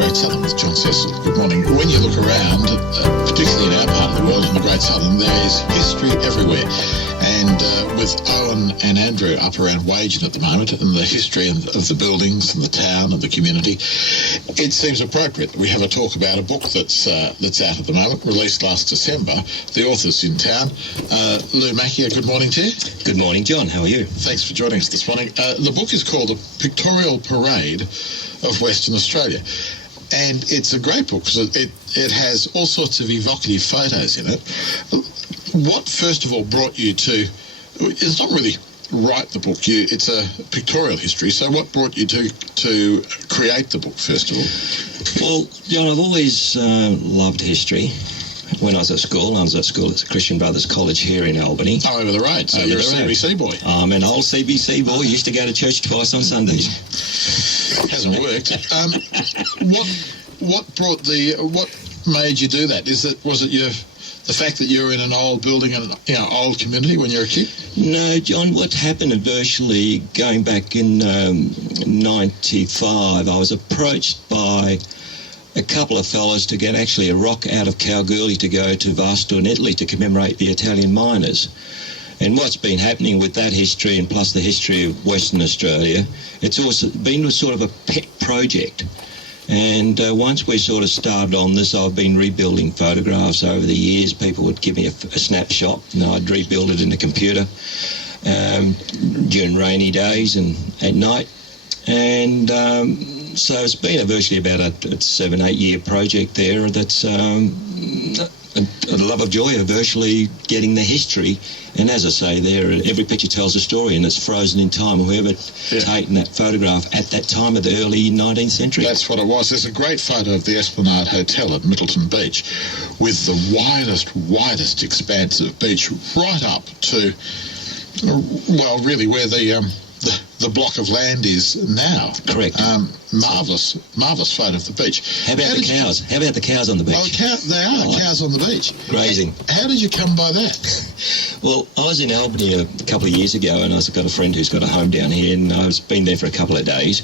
Great Southern with John Cecil. Good morning. When you look around, particularly in our part of the world, in the Great Southern, there is history everywhere. And with Owen and Andrew up around Wagen at the moment, and the history of the buildings and the town and the community, it seems appropriate that we have a talk about a book that's out at the moment, released last December. The author's in town. Lou Macchia, good morning to you. Good morning, John. How are you? Thanks for joining us this morning. The book is called A Pictorial Parade of Western Australia. And it's a great book because it has all sorts of evocative photos in it. What, first of all, brought you to... It's not really write the book. It's a pictorial history. So what brought you to create the book, first of all? Well, John, I've always loved history. When I was at school at the Christian Brothers College here in Albany. Oh, over the road. So you're a CBC boy. I'm an old CBC boy. Used to go to church twice on Sundays. Hasn't worked. What made you do that? Was it the fact that you were in an old building and old community when you were a kid? No, John. What happened virtually going back in '95, I was approached by a couple of fellas to get actually a rock out of Kalgoorlie to go to Vasto in Italy to commemorate the Italian miners. And what's been happening with that history and plus the history of Western Australia, it's also been sort of a pet project. And once we sort of started on this, I've been rebuilding photographs over the years. People would give me a snapshot and I'd rebuild it in the computer during rainy days and at night. And so it's been virtually about a 7-8 year project there that's a love of joy of virtually getting the history. And as I say there, every picture tells a story and it's frozen in time. Whoever taken that photograph at that time of the early 19th century. That's what it was. There's a great photo of the Esplanade Hotel at Middleton Beach with the widest expanse of beach right up to, well, really where the block of land is now. Correct. Marvellous photo of the beach. How about the cows? How about the cows on the beach? Well, they are cows on the beach. Grazing. How did you come by that? Well, I was in Albany a couple of years ago and I've got a friend who's got a home down here and I've been there for a couple of days.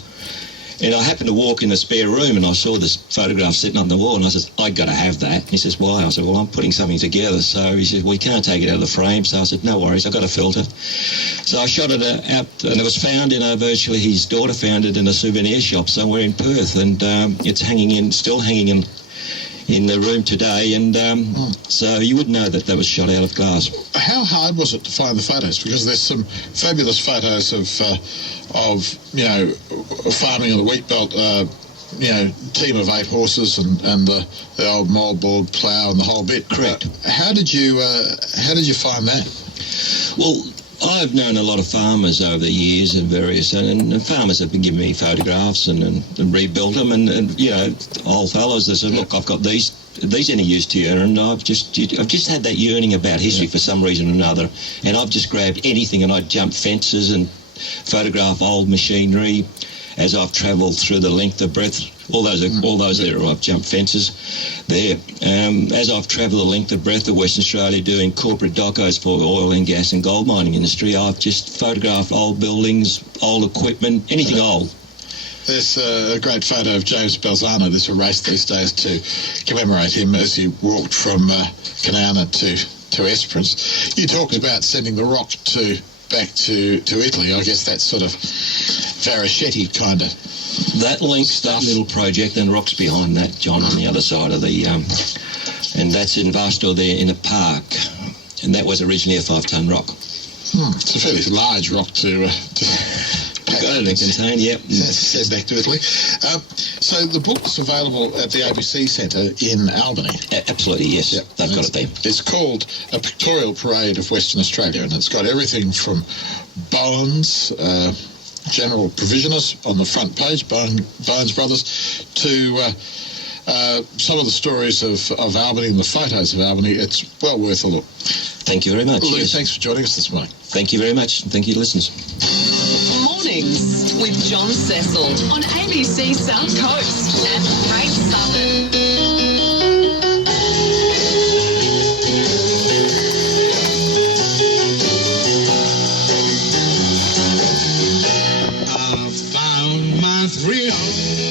And I happened to walk in the spare room and I saw this photograph sitting on the wall and I said, I got to have that. And he says, why? I said, well, I'm putting something together. So he said, we can't take it out of the frame. So I said, no worries, I've got a filter. So I shot it out and it was found in virtually his daughter found it in a souvenir shop somewhere in Perth. And it's still hanging in the room today. And so you would know that was shot out of glass. How hard was it to find the photos? Because there's some fabulous photos of farming in the wheat belt, team of 8 horses and the old moldboard plough and the whole bit. Correct. How did you find that? Well, I've known a lot of farmers over the years and farmers have been giving me photographs and rebuilt them and old fellows, they said, look, I've got these any use to you, and I've just had that yearning about history for some reason or another, and I've just grabbed anything and I'd jump fences and photograph old machinery as I've travelled through the length of breadth. All those there, I've jumped fences there. As I've travelled the length of breadth of Western Australia doing corporate docos for oil and gas and gold mining industry, I've just photographed old buildings, old equipment, anything old. There's a great photo of James Balzano. There's a race these days to commemorate him as he walked from Canana to Esperance. You talked about sending the rock back to Italy. I guess that's sort of Varischetti kind of that links that little project and rocks behind that, John, on the other side of the and that's in Vasto there in a park, and that was originally a 5-ton rock. It's a fairly large rock to contain, yep. Send back to Italy. So the book's available at the ABC Centre in Albany. Absolutely, yes. Yep. They've got it there. It's called A Pictorial Parade of Western Australia, and it's got everything from Bowen's, general provisionists on the front page, Bowen's Brothers, to some of the stories of Albany and the photos of Albany. It's well worth a look. Thank you very much. Lou, thanks for joining us this morning. Thank you very much. Thank you, listeners. Mornings with John Cecil on ABC South Coast and Great Southern. I found my thrill.